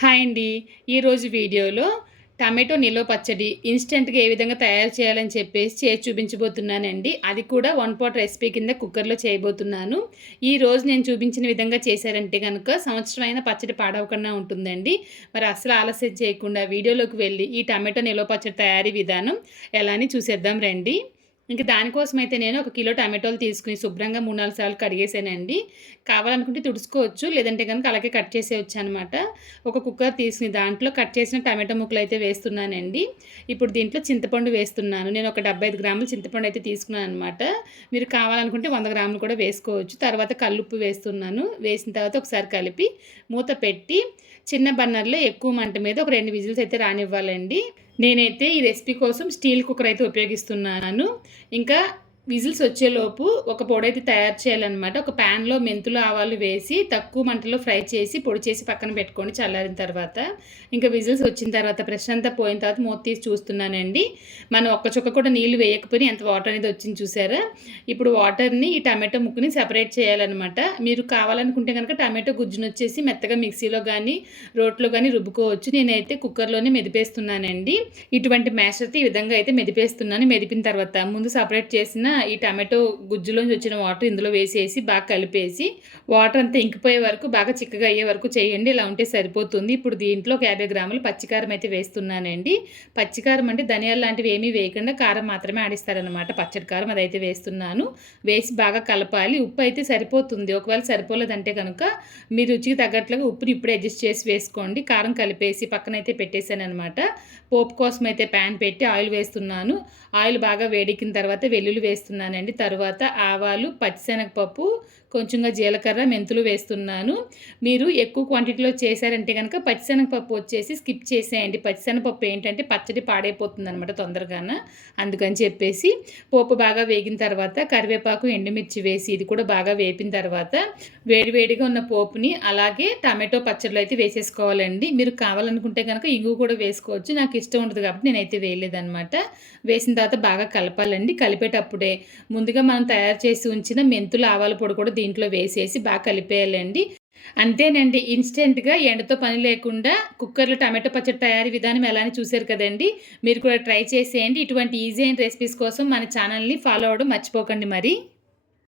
Hi అండి. ఈరోజు వీడియోలో టమాటో నిల్వ పచ్చడి ఇన్స్టెంట్గా ఏ విధంగా తయారు చేయాలని చెప్పేసి చేసి చూపించబోతున్నానండి. అది కూడా వన్ పాట్ రెసిపీ కింద కుక్కర్లో చేయబోతున్నాను. ఈ రోజు నేను చూపించిన విధంగా చేశారంటే కనుక సంవత్సరమైన పచ్చడి పాడవకుండా ఉంటుందండి. మరి అసలు ఆలస్యం చేయకుండా వీడియోలోకి వెళ్ళి ఈ టమాటో నిల్వ పచ్చడి తయారీ విధానం ఎలా అని చూసేద్దాం రండి. ఇంకా దానికోసం అయితే నేను ఒక కిలో టమాటోలు తీసుకుని శుభ్రంగా మూడు నాలుగు సార్లు కడిగేసానండి. కావాలనుకుంటే తుడుచుకోవచ్చు లేదంటే కనుక అలాగే కట్ చేసేయచ్చు అనమాట ఒక కుక్కర్ తీసుకుని దాంట్లో కట్ చేసిన టమాటో ముక్కలు అయితే వేస్తున్నానండి. ఇప్పుడు దీంట్లో చింతపండు వేస్తున్నాను. నేను ఒక డెబ్బై ఐదు గ్రాములు చింతపండు అయితే తీసుకున్నాను అనమాట మీరు కావాలనుకుంటే వంద గ్రాములు కూడా వేసుకోవచ్చు. తర్వాత కల్లుప్పు వేస్తున్నాను. వేసిన తర్వాత ఒకసారి కలిపి మూత పెట్టి చిన్న బన్నర్లో ఎక్కువ మంట మీద ఒక రెండు విజిల్స్ అయితే రానివ్వాలండి. నేనైతే ఈ రెసిపీ కోసం స్టీల్ కుక్కర్ అయితే ఉపయోగిస్తున్నాను. ఇంకా విజిల్స్ వచ్చేలోపు ఒక పొడి అయితే తయారు చేయాలన్నమాట. ఒక ప్యాన్లో మెంతులు ఆవాలు వేసి తక్కువ మంటలో ఫ్రై చేసి పొడి చేసి పక్కన పెట్టుకొని చల్లారిన తర్వాత. ఇంకా విజిల్స్ వచ్చిన తర్వాత ప్రెషర్ అంతా పోయిన తర్వాత మూత తీసి చూస్తున్నానండి. మనం ఒక్క చుక్క కూడా నీళ్ళు వేయకపోయినా ఎంత వాటర్ అనేది వచ్చింది చూసారా? ఇప్పుడు వాటర్ని ఈ టమాటో ముక్కుని సెపరేట్ చేయాలన్నమాట. మీరు కావాలనుకుంటే కనుక టమాటో గుజ్జును వచ్చేసి మెత్తగా మిక్సీలో కానీ రోట్లో కానీ రుబ్బుకోవచ్చు. నేనైతే కుక్కర్లోనే మెదిపేస్తున్నానండి. ఇటువంటి మ్యాషర్తో ఈ విధంగా అయితే మెదిపేస్తున్నాను. మెదిపిన తర్వాత ముందు సపరేట్ చేసిన ఈ టమాటో గుజ్జులోంచి వచ్చిన వాటర్ ఇందులో వేసేసి బాగా కలిపేసి వాటర్ అంతా ఇంకిపోయే వరకు బాగా చిక్కగా అయ్యే వరకు చేయండి. ఇలా ఉంటే సరిపోతుంది. ఇప్పుడు దీంట్లో ఒక యాభై గ్రాములు పచ్చికారం అయితే వేస్తున్నానండి. పచ్చికారం అంటే ధనియాలు లాంటివి ఏమీ వేయకుండా కారం మాత్రమే ఆడిస్తారనమాట పచ్చడి కారం అదైతే వేస్తున్నాను. వేసి బాగా కలపాలి. ఉప్పు అయితే సరిపోతుంది. ఒకవేళ సరిపోలేదంటే కనుక మీ రుచికి తగ్గట్లుగా ఉప్పుని ఇప్పుడు అడ్జస్ట్ చేసి వేసుకోండి. కారం కలిపేసి పక్కనైతే పెట్టేశాను అనమాట పోపు కోసం అయితే ప్యాన్ పెట్టి ఆయిల్ వేస్తున్నాను. ఆయిల్ బాగా వేడెక్కిన తర్వాత వెల్లుల్లి వేస్తున్నానండి. తర్వాత ఆవాలు పచ్చిశనగపప్పు కొంచెంగా జీలకర్ర మెంతులు వేస్తున్నాను. మీరు ఎక్కువ క్వాంటిటీలో చేశారంటే కనుక పచ్చిశనగపప్పు వచ్చేసి స్కిప్ చేసేయండి. పచ్చిశనగపప్పు ఏంటంటే పచ్చడి పాడైపోతుంది అనమాట తొందరగాన. అందుకని చెప్పేసి పోపు బాగా వేగిన తర్వాత కరివేపాకు ఎండుమిర్చి వేసి ఇది కూడా బాగా వేపిన తర్వాత వేడివేడిగా ఉన్న పోపుని అలాగే టమాటో పచ్చడిలో అయితే వేసేసుకోవాలండి. మీరు కావాలనుకుంటే కనుక ఇంగు కూడా వేసుకోవచ్చు. నాకు ఇష్టం ఉంటుంది కాబట్టి నేనైతే వేయలేదనమాట వేసిన తర్వాత బాగా కలపాలండి. కలిపేటప్పుడే ముందుగా మనం తయారు చేసి ఉంచిన మెంతులు ఆవాల పొడి కూడా దీంట్లో వేసేసి బాగా కలిపేయాలండి. అంతేనండి ఇన్స్టెంట్గా ఎండతో పని లేకుండా కుక్కర్లో టమాటో పచ్చడి తయారీ విధానం ఎలా అని చూశారు కదండి. మీరు కూడా ట్రై చేసేయండి. ఇటువంటి ఈజీ అయిన రెసిపీస్ కోసం మన ఛానల్ని ఫాలో అవ్వడం మర్చిపోకండి మరి.